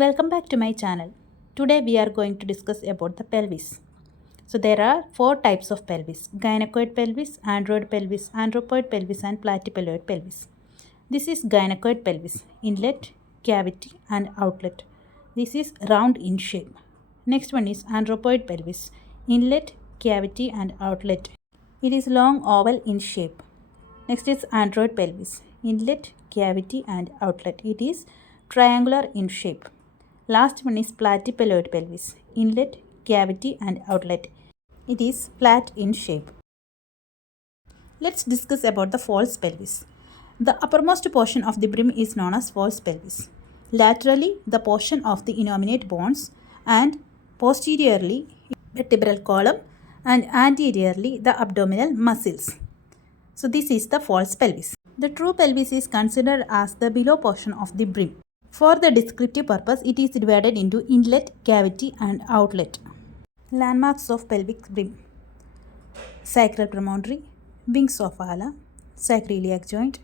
Welcome back to my channel. Today we are going to discuss about the pelvis. So there are four types of pelvis: gynecoid pelvis, android pelvis, andropoid pelvis and platypelvoid pelvis. This is gynecoid pelvis, inlet, cavity and outlet. This is round in shape. Next one is andropoid pelvis, inlet, cavity and outlet. It is long oval in shape. Next is android pelvis, inlet, cavity and outlet. It is triangular in shape. Last one is platypelvoid pelvis, inlet, cavity and outlet. It is flat in shape. Let's discuss about the false pelvis. The uppermost portion of the brim is known as false pelvis. Laterally, the portion of the innominate bones, and posteriorly, vertebral column, and anteriorly, the abdominal muscles. So this is the false pelvis. The true pelvis is considered as the below portion of the brim. For the descriptive purpose, it is divided into inlet, cavity and outlet. Landmarks of pelvic brim: sacral promontory, wings of ala, sacroiliac joint,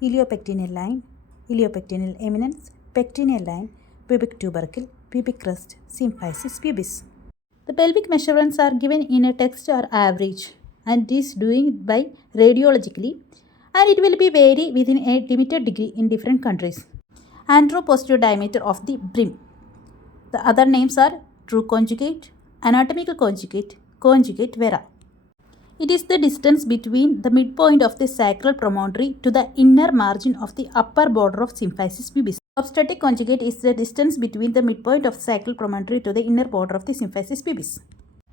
iliopectineal line, iliopectineal eminence, pectineal line, pubic tubercle, pubic crest, symphysis pubis. The pelvic measurements are given in a text or average and is doing by radiologically, and it will be vary within a limited degree in different countries. Anteroposterior diameter of the brim. The other names are true conjugate, anatomical conjugate, conjugate vera. It is the distance between the midpoint of the sacral promontory to the inner margin of the upper border of symphysis pubis. Obstetric conjugate is the distance between the midpoint of sacral promontory to the inner border of the symphysis pubis.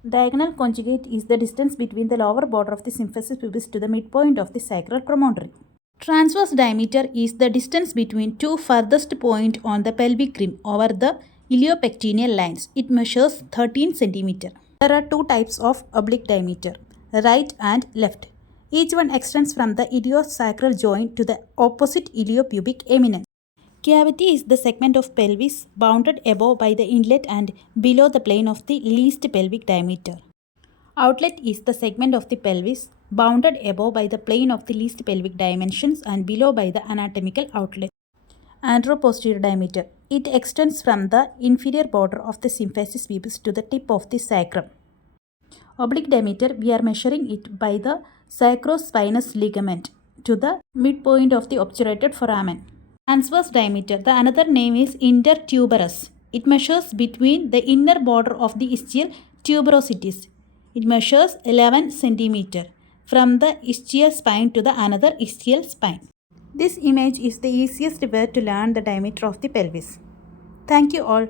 Diagonal conjugate is the distance between the lower border of the symphysis pubis to the midpoint of the sacral promontory. Transverse diameter is the distance between two furthest points on the pelvic rim over the iliopectineal lines. It measures 13 cm. There are two types of oblique diameter, right and left. Each one extends from the iliosacral joint to the opposite iliopubic eminence. Cavity is the segment of pelvis bounded above by the inlet and below the plane of the least pelvic diameter. Outlet is the segment of the pelvis bounded above by the plane of the least pelvic dimensions and below by the anatomical outlet. Anteroposterior diameter. It extends from the inferior border of the symphysis pubis to the tip of the sacrum. Oblique diameter, we are measuring it by the sacrospinous ligament to the midpoint of the obturated foramen. Transverse diameter, the another name is intertuberous. It measures between the inner border of the ischial tuberosities. It measures 11 cm from the ischial spine to the another ischial spine. This image is the easiest way to learn the diameter of the pelvis. Thank you all.